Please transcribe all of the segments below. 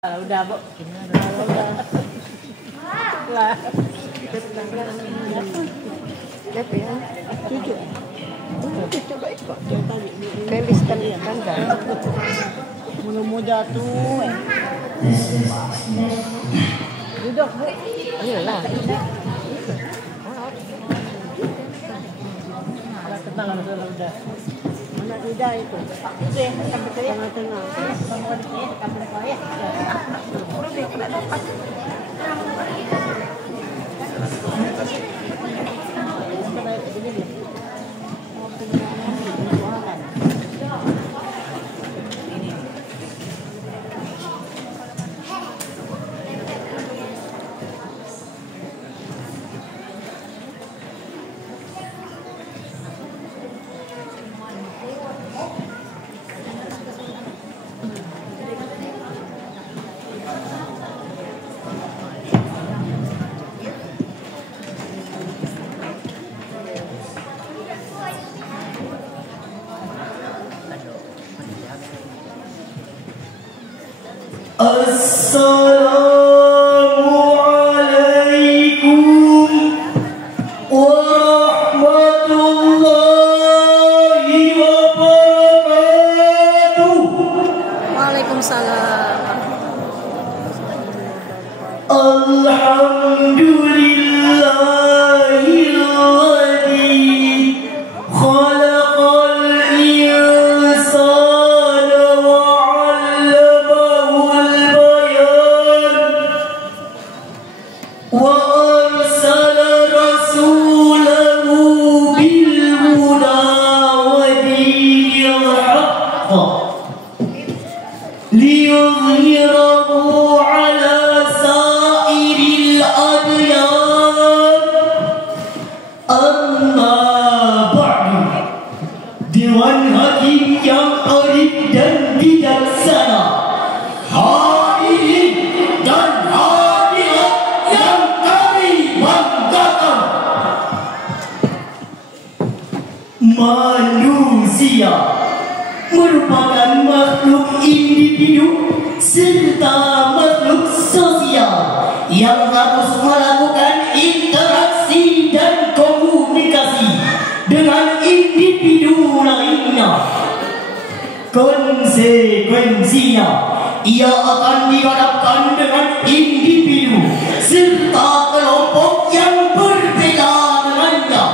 Udah, Bu. Lah. Lihat ya. Cucu. Cucu baik kok. Belis kan dah. Mau jatuh. Duduk, Bu. Iyalah. Tenang, udah. Mana tidak itu? Itu ya, sampai saya. Tengah-tengah. Bangun ya, kampung saya. Udah dia kena dapat. Assalamualaikum warahmatullahi wabarakatuh. Waalaikumsalam. Alhamdulillahilladzi khalaqal insana wa 'allamahul bayan wa arsala rasulahu bil huda wa dinil haqq liyudhhirahu 'ala sa'iril adyan. Amma ba'du. Dewan Hakim yang arif dan bijaksana, hadirin dan hadirat yang kami banggakan, manusia merupakan makhluk individu serta makhluk sosial yang harus melakukan interaksi dan komunikasi dengan individu lainnya. Konsekuensinya, ia akan dihadapkan dengan individu serta kelompok yang berbeda dengannya.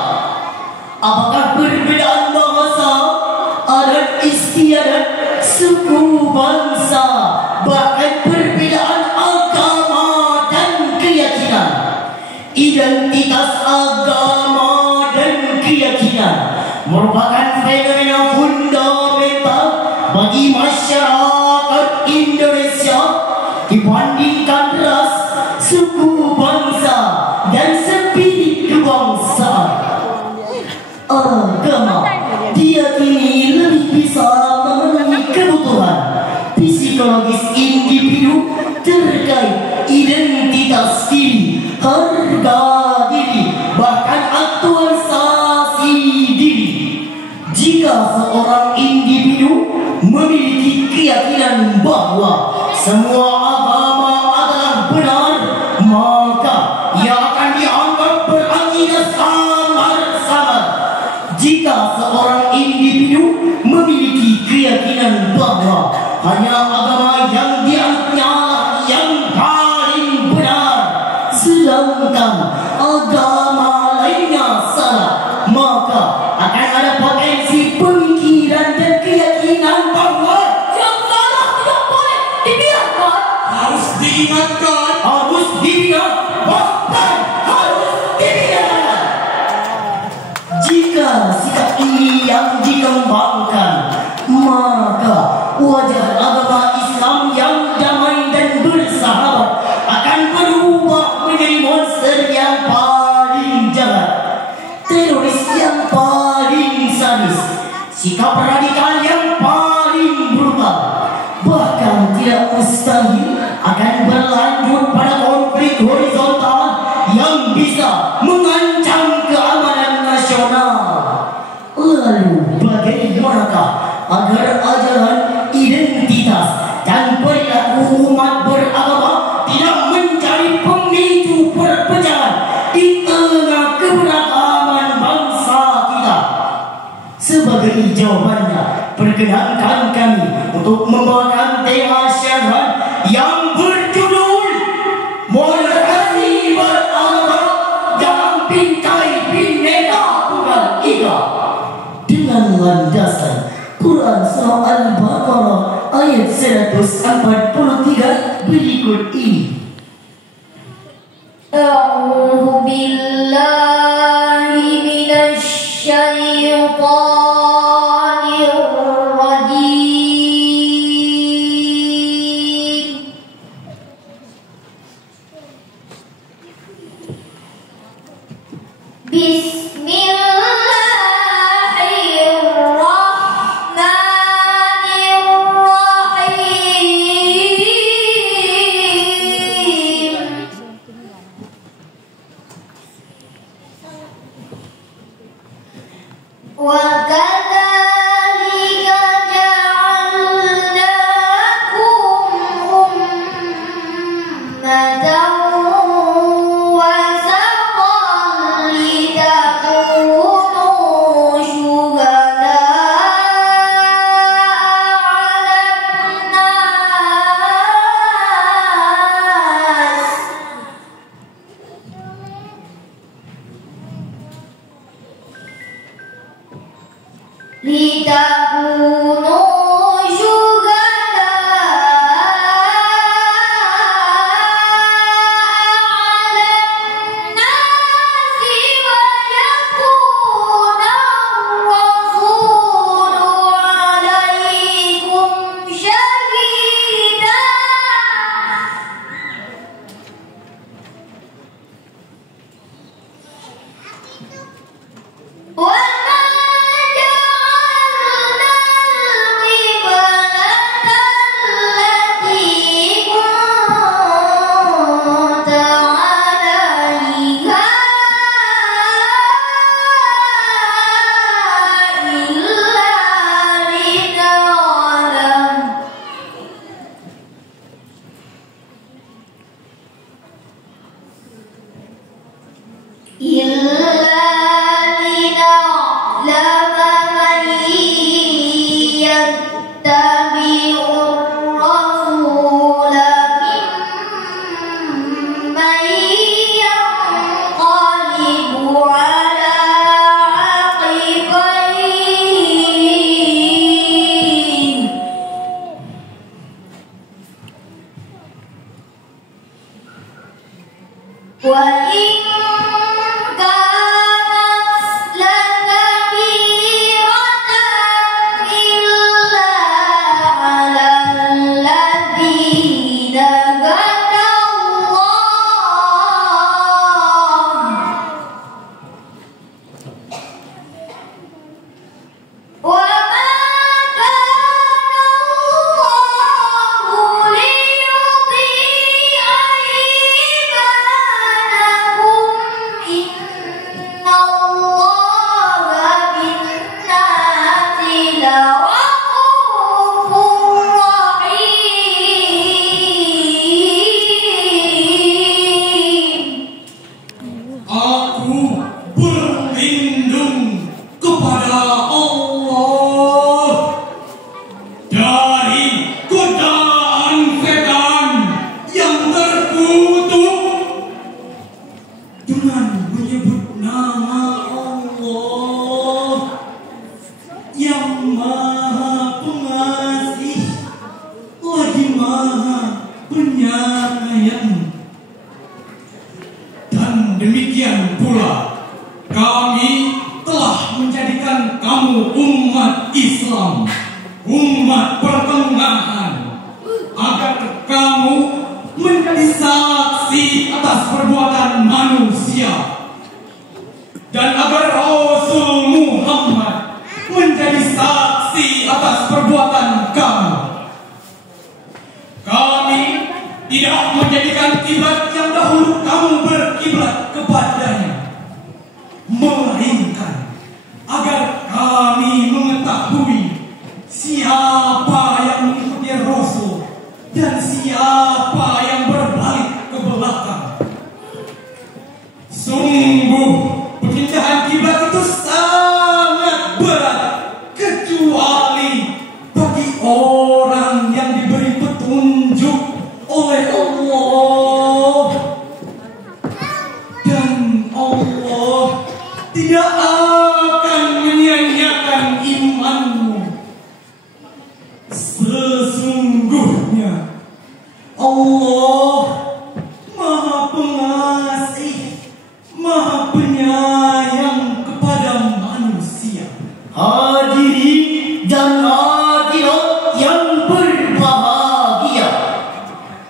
Apakah perbedaan bahasa, adat istiadat, suku, bangsa, bahkan perbedaan agama dan keyakinan. Identitas agama dan keyakinan merupakan fenomena fundamental bagi masyarakat Indonesia dibandingkan ras, suku, bangsa, dan spirit kebangsaan. Agama diyakini lebih bisa memenuhi kebutuhan psikologis individu terkait identitas diri, harga diri, bahkan aktualisasi diri. Jika seorang individu memiliki keyakinan bahwa semua agama adalah benar, maka ia akan dianggap berakidah samar-samar. Jika seorang individu memiliki keyakinan bahwa hanya agama yang dianutnya yang paling benar, sedangkan agama lainnya salah, maka akan ada potensi pemikiran dan keyakinan bahwa yang salah tidak boleh dibiarkan, harus diingatkan, harus dibina, bahkan harus dibiarkan. Jika sikap ini yang dikembangkan, maka wajah agama Islam yang damai dan bersahabat akan berubah menjadi monster yang paling jahat, teroris yang paling sadis, sikap radikal yang paling brutal. Bahkan tidak mustahil akan berlanjut pada konflik horizontal yang bisa mengancam keamanan nasional. Lalu bagaimanakah agar ajaran identitas dan perilaku umat perkenankan kami untuk membawakan tema syarhan yang berjudul Moderasi Beradab dalam Bingkai Bhinneka Tunggal Ika dengan landasan Quran Surah Al-Baqarah ayat 143 berikut ini. A'udzu billahi minasy syaithanir rajim. وَكَذَلِكَ جَعَلْنَاكُمْ أُمَّةً وَسَطًا لِتَكُونُوا شُهَدَاءَ عَلَى النَّاسِ وَيَكُونَ الرَّسُولُ عَلَيْكُمْ شَهِيدًا وَمَا جَعَلْنَا الْقِبْلَةَ الَّتِي كُنتَ عَلَيْهَا إِلَّا لِنَعْلَمَ مَن يَتَّبِعُ الرَّسُولَ مِمَّن يَنقَلِبُ عَلَى عَقِبَيْهِ وَإِن كَانَتْ لَكَبِيرَةً إِلَّا عَلَى الَّذِينَ هَدَى اللَّهُ وَمَا كَانَ اللَّهُ لِيُضِيعَ إِيمَانَكُمْ إِنَّ اللَّهَ بِالنَّاسِ لَرَءُوفٌ رَحِيمٌ. Aku berlindung kepada Allah dari godaan setan yang terkutuk dengan menyebut nama Allah yang Maha Pengasih lagi Maha Penyayang. Dan demikian pula kami telah menjadikan kamu umat Islam, umat pertengahan, agar kamu menjadi saksi atas perbuatan manusia, dan agar Rasul Muhammad menjadi saksi atas perbuatan kamu. Kami tidak menjadikan kiblat yang dahulu kamu berkiblat kepadanya, melainkan agar kami mengetahui siapa yang mengikuti Rasul dan siapa yang berbalik ke belakang. Sungguh perpindahan kiblat itu sangat berat, kecuali Allah Maha Pengasih, Maha Penyayang kepada manusia. Hadirin dan hadirat yang berbahagia,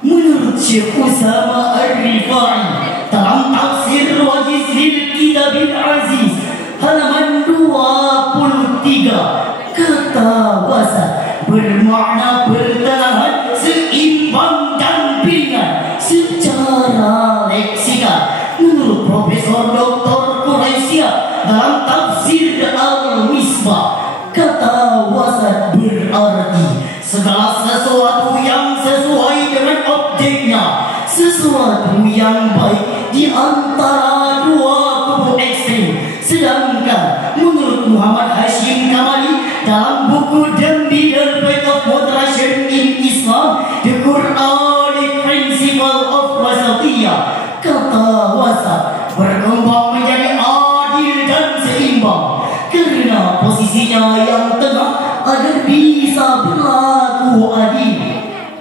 menurut Syekh Usama Ar-Rifai dalam tafsir Wajizil Kitabil Aziz halaman 23, kata wasat bermakna pertengahan, seimbang dan ringan secara leksika. Menurut Profesor Dr. Quraisyah dalam tafsir Al-Misbah, kata wasat berarti segala sesuatu yang sesuai dengan objeknya, sesuatu yang baik di antara dua kubu ekstrem. Sedangkan menurut Muhammad Hashim Kamali dalam buku The Middle Way of Moderation in Islam, The Quranic Principle of Wasatiyah, kata wasat berkembang menjadi adil dan seimbang karena posisinya yang tengah agar bisa berlaku adil.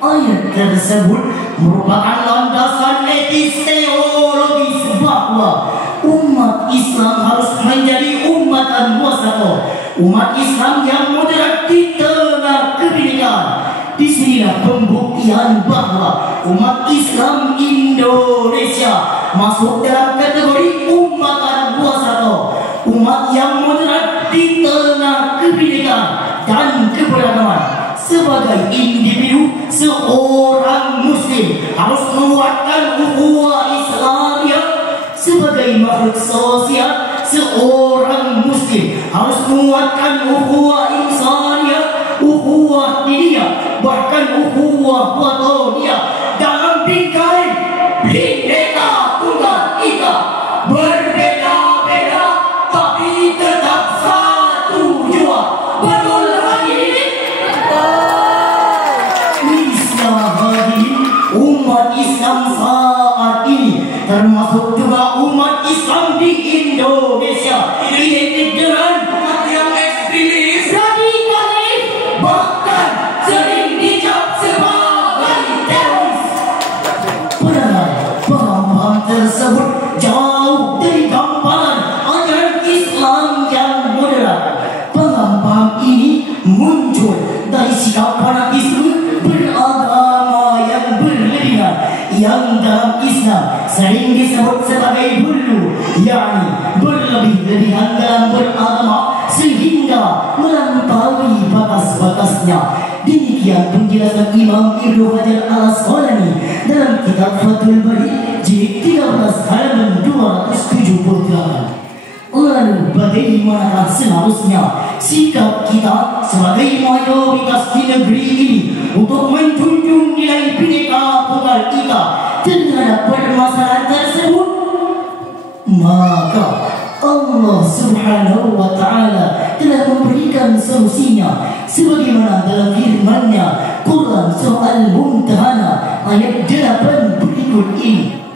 Ayat tersebut merupakan landasan etis teologis bahwa umat Islam harus menjadi umat wasatoh, umat Islam yang moderat di tengah kebinekaan. Disinilah pembuktian bahwa umat Islam Indonesia masuk dalam kategori umat wasatoh, umat yang moderat di tengah kebinekaan dan keberagaman. Sebagai individu, seorang muslim harus menguatkan ukhuwah Islamiyah. Sebagai makhluk sosial, seorang muslim harus menguatkan ukhuwah insaniyah, ukhuwah diniyah, bahkan ukhuwah wataniyah dalam bingkai Bhinneka Tunggal Ika. Berbeda-beda tapi tetap satu jua. Betul hadirin? Hadirin, umat Islam saat ini termasuk juga umat Islam di Indonesia identik dengan umat yang ekstremis, radikalis, bahkan sering dicap sebagai teroris. Padahal paham-paham tersebut jauh dari gambaran ajaran Islam yang moderat. Paham-paham ini muncul dari sikap fanatisme beragama yang berlebihan, yang dalam Islam sering disebut sebagai hulu, yakni berlebih-lebihan dalam beragama sehingga melampaui batas-batasnya. Demikian penjelasan Imam Ibnu Hajar Al-Asqalani dalam kitab Fathul Bari jilid 13 halaman 278. Lalu bagaimana seharusnya sikap kita sebagai mayoritas di negeri ini untuk menjunjung nilai Bhinneka Tunggal Ika terhadap permasalahan tersebut? Maka Allah Subhanahu wa Ta'ala telah memberikan solusinya sebagaimana dalam firman-Nya Quran surah Al-Mumtahanah ayat 8 berikut ini.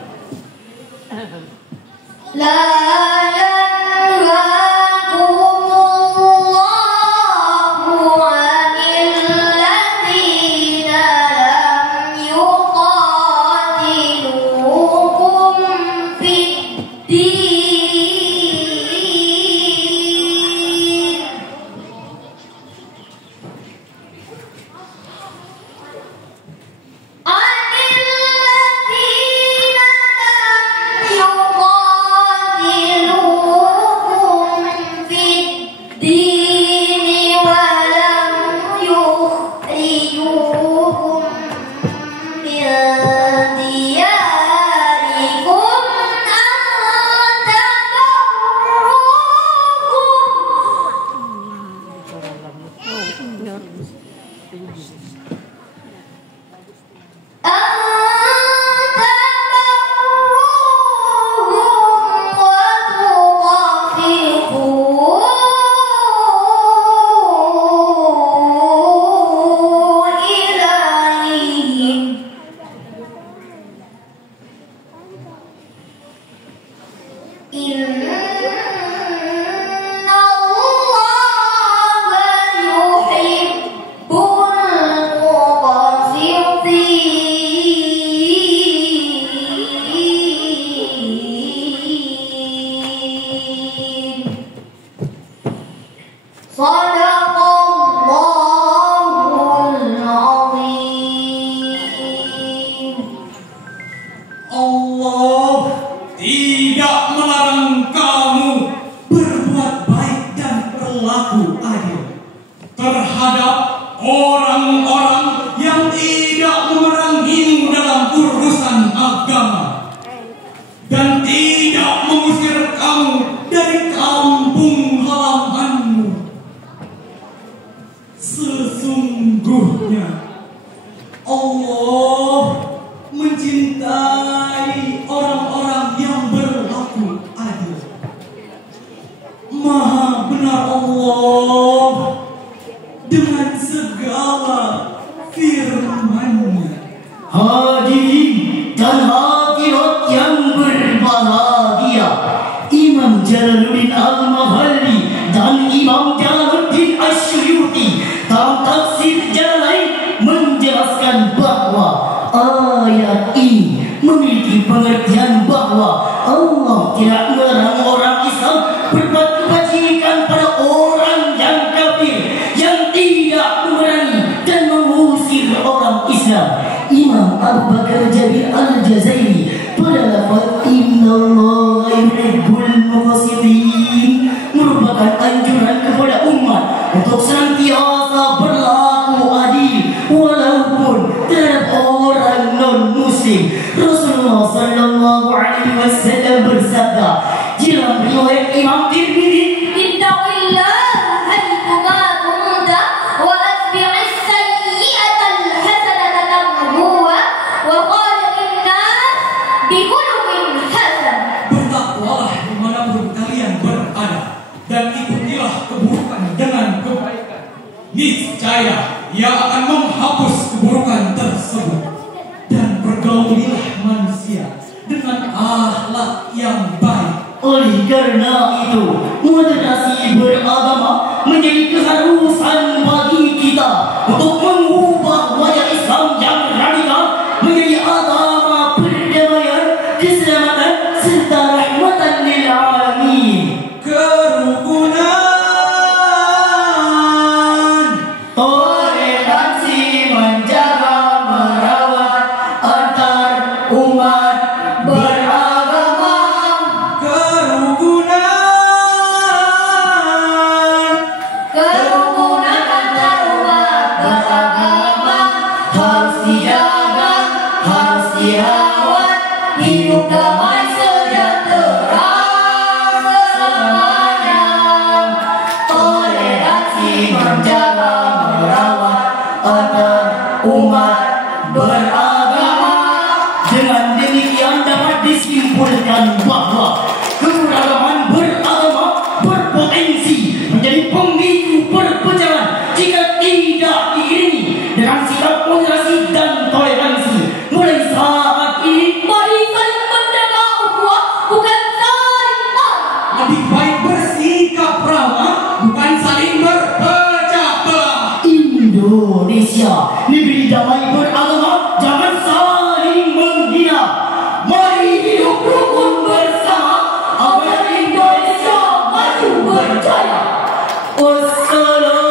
Allah tidak melarang kamu berbuat baik dan berlaku adil terhadap orang-orang yang tidak memerangimu dalam urusan agama dan tidak mengusir kamu dari kampung halamanmu. Sesungguhnya Allah mencintai orang-orang yang berlaku adil. Maha benar Allah dengan segala firman-Nya. Hadirin dan hadirat yang berbahagia, Imam Jalaluddin Al-Mahalli dan Imam Jalaluddin Asy-Syuyuti dalam tafsir Jalalain menjelaskan bahwa ayat ini memiliki pengertian bahwa Allah tidak melarang orang Islam berbuat kebajikan pada orang yang kafir yang tidak memerangi dan mengusir orang Islam. Imam Abu Bakar Jabir Al-Jazairi pada lafaz innallaha yuhibbul muqsitin merupakan anjuran kepada umat untuk senantiasa berlaku adil walaupun terhadap orang non-muslim. Rasulullah sallallahu alaihi wasallam bersabda dalam riwayat Imam Tirmidzi, ittaqillaha haitsuma kunta wa atbi'is sayyi'atal hasanata tamhuha wa qul linnas bikhuluqin hasan. Bertakwalah dimanapun kalian berada dan ikutilah keburukan dengan kebaikan. Niscaya ia akan menghapus keburukan tersebut. Dan pergaulilah manusia dengan akhlak yang baik. oleh karena itu moderasi beragama menjadi keharusan bagi kita untuk mengubah wajah Islam yang radikal menjadi agama perdamaian, keselamatan serta rahmatan lil alamin. Kerukunan, toleransi menjaga merawat antar umat beragama. Kerukunan antar umat beragama harus dijaga, harus dirawat, hidup damai sejahtera selamanya. Toleransi menjaga merawat antar umat beragama. Dengan demikian dapat disimpulkan bahwa keragaman beragama berpotensi menjadi pemicu perpecahan jika tidak diiringi dengan sikap moderasi dan toleransi. Mulai saat ini Mari saling menjaga ukhuwah, bukan saling marah. lebih baik bersikap ramah, bukan saling berpecah belah. Indonesia negeri damai beragama, jangan saling menghina. Mari hidup rukun bersama agar Indonesia maju berjaya. Wassalamualaikum